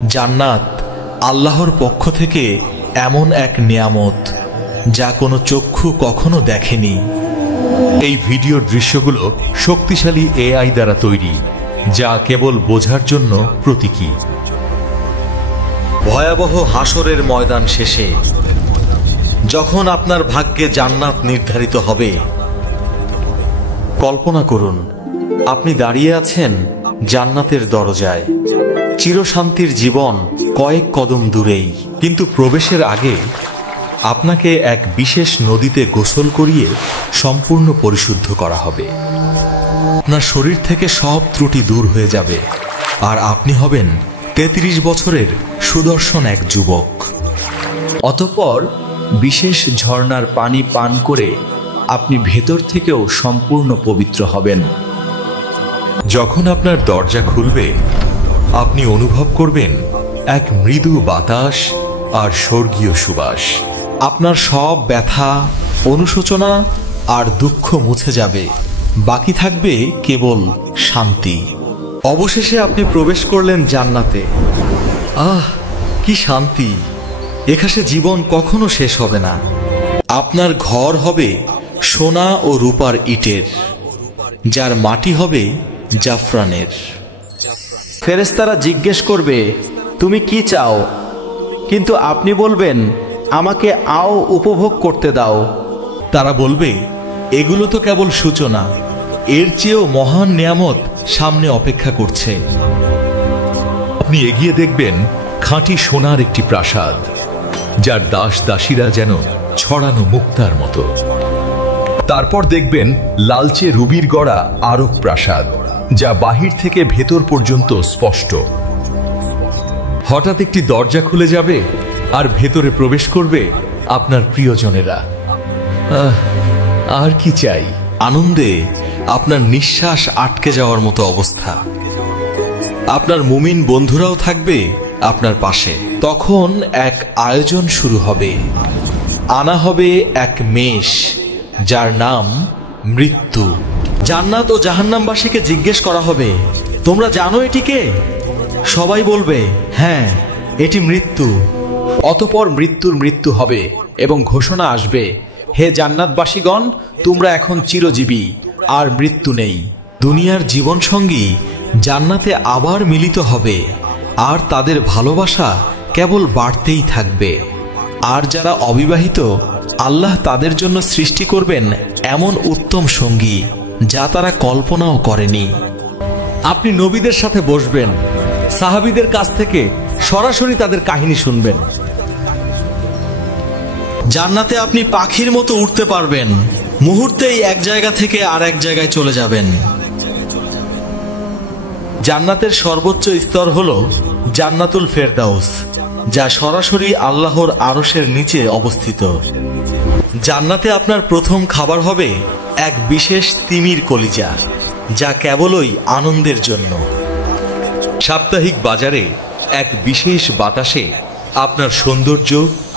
জান্নাত আল্লাহর পক্ষ থেকে এমন এক নিয়ামত যা কোনো চক্ষু কখনো দেখেনি। এই ভিডিওর দৃশ্যগুলো শক্তিশালী এআই দ্বারা তৈরি, যা কেবল বোঝার জন্য প্রতীকী। ভয়াবহ হাসরের ময়দান শেষে যখন আপনার ভাগ্যে জান্নাত নির্ধারিত হবে, কল্পনা করুন আপনি দাঁড়িয়ে আছেন জান্নাতের দরজায়। চিরশান্তির জীবন কয়েক কদম দূরেই, কিন্তু প্রবেশের আগে আপনাকে এক বিশেষ নদীতে গোসল করিয়ে সম্পূর্ণ পরিশুদ্ধ করা হবে। আপনার শরীর থেকে সব ত্রুটি দূর হয়ে যাবে, আর আপনি হবেন 33 বছরের সুদর্শন এক যুবক। অতঃপর বিশেষ ঝর্ণার পানি পান করে আপনি ভেতর থেকেও সম্পূর্ণ পবিত্র হবেন। যখন আপনার দরজা খুলবে, আপনি অনুভব করবেন এক মৃদু বাতাস আর স্বর্গীয় সুবাস। আপনার সব ব্যথা, অনুশোচনা আর দুঃখ মুছে যাবে, বাকি থাকবে কেবল শান্তি। অবশেষে আপনি প্রবেশ করলেন জান্নাতে। আহ, কি শান্তি! এখানে জীবন কখনো শেষ হবে না। আপনার ঘর হবে সোনা ও রূপার ইটের, যার মাটি হবে জাফরানের। ফেরেশতারা জিজ্ঞেস করবে, তুমি কি চাও? কিন্তু আপনি বলবেন, আমাকে আও উপভোগ করতে দাও। তারা বলবে, এগুলো তো কেবল সূচনা, এর চেয়েও মহান নিয়ামত সামনে অপেক্ষা করছে। আপনি এগিয়ে দেখবেন খাঁটি সোনার একটি প্রাসাদ, যার দাস দাসীরা যেন ছড়ানো মুক্তার মতো। তারপর দেখবেন লালচে রুবির গড়া আরক প্রাসাদ, যা বাহির থেকে ভেতর পর্যন্ত স্পষ্ট। হঠাৎ একটি দরজা খুলে যাবে, আর ভেতরে প্রবেশ করবে আপনার প্রিয়জনেরা। আর কি চাই! আনন্দে আপনার নিঃশ্বাস আটকে যাওয়ার মতো অবস্থা। আপনার মুমিন বন্ধুরাও থাকবে আপনার পাশে। তখন এক আয়োজন শুরু হবে। আনা হবে এক মেষ, যার নাম মৃত্যু। জান্নাত ও জাহান্নামবাসীকে জিজ্ঞেস করা হবে, তোমরা জানো এটি কে? সবাই বলবে, হ্যাঁ, এটি মৃত্যু। অতঃপর মৃত্যুর মৃত্যু হবে এবং ঘোষণা আসবে, হে জান্নাতবাসীগণ, তোমরা এখন চিরজীবী, আর মৃত্যু নেই। দুনিয়ার জীবনসঙ্গী জান্নাতে আবার মিলিত হবে, আর তাদের ভালোবাসা কেবল বাড়তেই থাকবে। আর যারা অবিবাহিত, আল্লাহ তাদের জন্য সৃষ্টি করবেন এমন উত্তম সঙ্গী যা তারা কল্পনাও করেনি। আপনি নবীদের সাথে বসবেন, সাহাবীদের কাছ থেকে সরাসরি তাদের কাহিনী শুনবেন। জান্নাতে আপনি পাখির মতো উঠতে পারবেন, মুহূর্তেই এক জায়গা থেকে আর এক জায়গায় চলে যাবেন। জান্নাতের সর্বোচ্চ স্তর হল জান্নাতুল ফেরদাউস, যা সরাসরি আল্লাহর আরশের নিচে অবস্থিত। জান্নাতে আপনার প্রথম খাবার হবে এক বিশেষ তিমির কলিজা, যা কেবলই আনন্দের জন্য। সাপ্তাহিক বাজারে এক বিশেষ বাতাসে আপনার সৌন্দর্য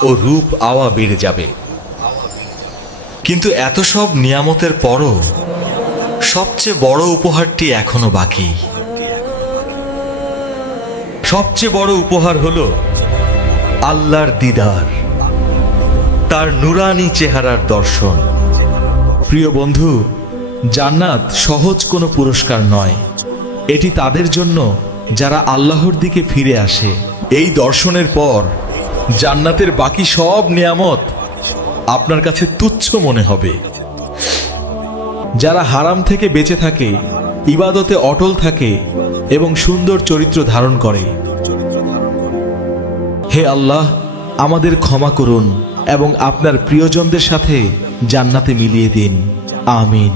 ও রূপ আওয়া বেড়ে যাবে। কিন্তু এত সব নিয়ামতের পরও সবচেয়ে বড় উপহারটি এখনো বাকি। সবচেয়ে বড় উপহার হলো আল্লাহর দিদার, তার নুরানি চেহারার দর্শন। প্রিয় বন্ধু, জান্নাত সহজ কোনো পুরস্কার নয়। এটি তাদের জন্য যারা আল্লাহর দিকে ফিরে আসে। এই দর্শনের পর জান্নাতের বাকি সব নিয়ামত আপনার কাছে তুচ্ছ মনে হবে। যারা হারাম থেকে বেঁচে থাকে, ইবাদতে অটল থাকে এবং সুন্দর চরিত্র ধারণ করে, হে আল্লাহ, আমাদের ক্ষমা করুন এবং আপনার প্রিয়জনদের সাথে জান্নাতে মিলিয়ে দিন। আমিন।